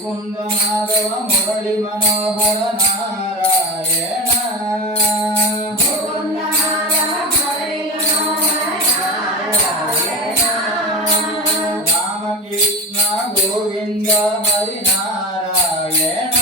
ముకుంద మాధవ మురళి మనోహర నారాయణ రామకృష్ణ గోవింద హరి నారాయణ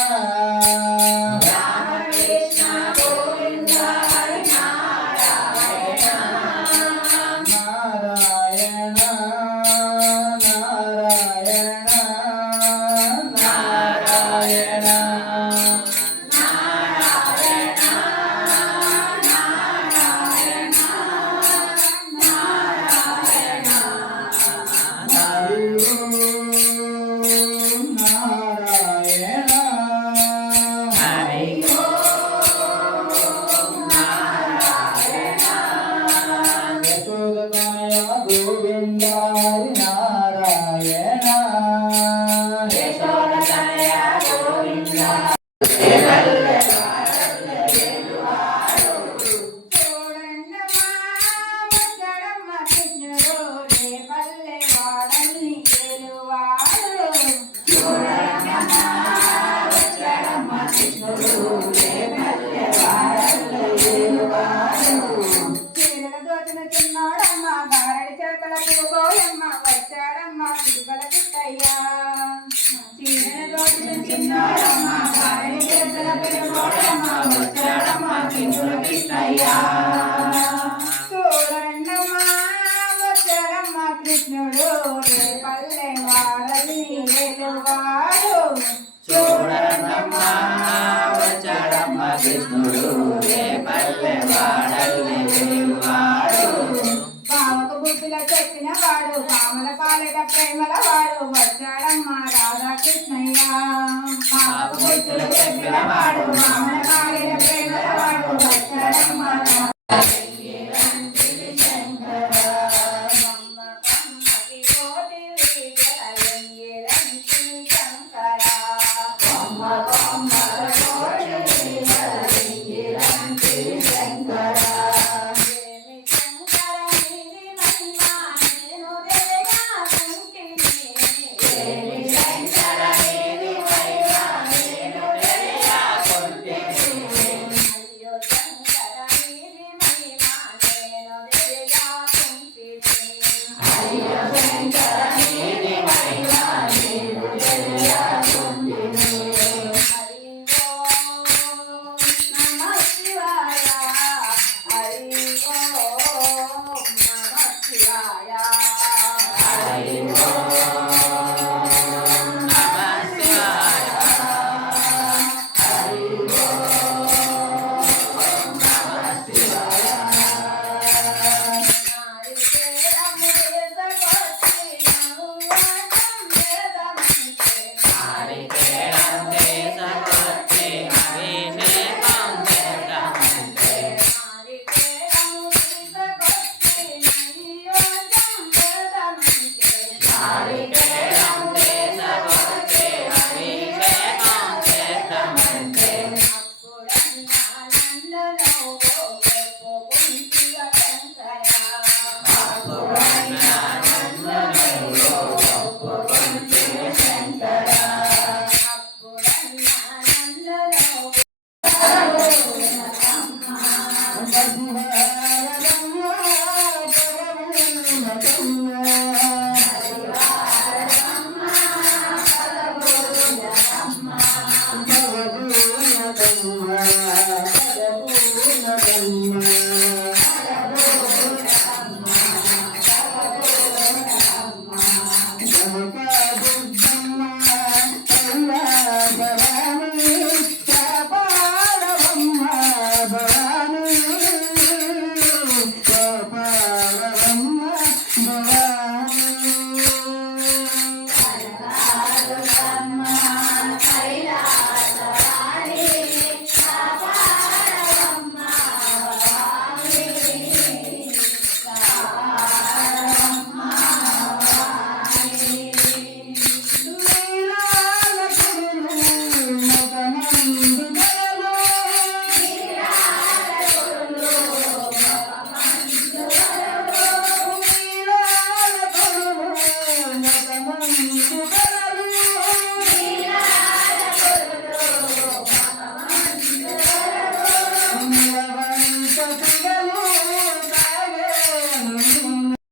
గోవింద నారాయణ చిన్నాడమ్మ గారడి చేతలకు గోయమ్మ వచ్చాడమ్మ తిరుగల కిట్టయ్యా చిన్నాడమ్మ గారడి చేతలకు గోయమ్మ వచ్చాడమ్మ తిరుగల కిట్టయ్యా చూడండమ్మ వచ్చాడమ్మ కృష్ణుడు రేపల్లె వాడని వెలువాడు చూడనమ్మ వచ్చాడమ్మ కృష్ణుడు రేపల్లె వాడల్ని వెలువాడు బావకు బుద్ధిలో చెప్పిన వాడు కామల పాలిట ప్రేమల వాడు వచ్చాడమ్మ రాధాకృష్ణయ్య బావకు బుద్ధిలో చెప్పిన వాడు కామల పాలిట ప్రేమల వాడు వచ్చాడమ్మ హరి ఓం